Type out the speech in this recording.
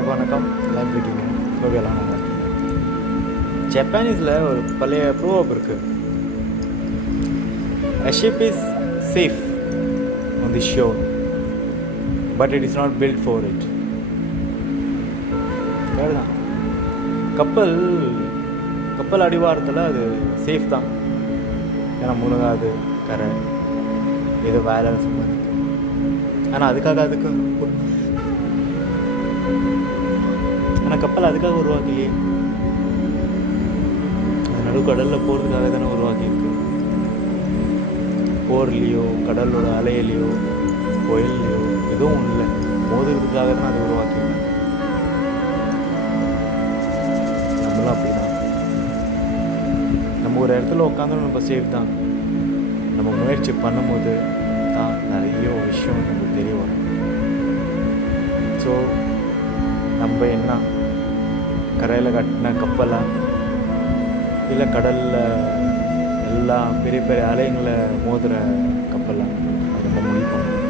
எல்லாருக்கும் வணக்கம். எல்லாம் எப்படி இருக்கீங்க? எல்லாம் நல்லா இருக்கீங்க. ஜப்பானீஸில் ஒரு பழைய ப்ரோவர்ப் இருக்குது. A ship is safe on the shore, but it is not built for it. கேடுதான். கப்பல் அடிவாரத்தில் அது சேஃப் தான். ஏன்னா முழுகாது, கரை ஏதோ வேலை சும்மா இருக்கு. ஆனால் கப்பல் அதுக்காக உருவாக்கலையே. அது நடுக்கடலில் போகிறதுக்காக தானே உருவாக்கியிருக்கு. போர்லேயோ கடலோட அலையிலையோ புயல்லையோ எதுவும் இல்லை, மோதுறதுக்காக தான் அது உருவாக்கியிருக்காங்க. நம்மளும் அப்படி தான். நம்ம ஒரு இடத்துல உட்காந்து நம்ம சேஃப் தான். நம்ம முயற்சி பண்ணும்போது தான் நிறைய விஷயம் நமக்கு தெரிய வரும். ஸோ நம்ம என்ன கரையில் கட்டின கப்பலா இல்லை கடலில் எல்லா பெரிய பெரிய அலைங்களை மோதுகிற கப்பலா, அது நம்ம முடிவு பண்ணணும்.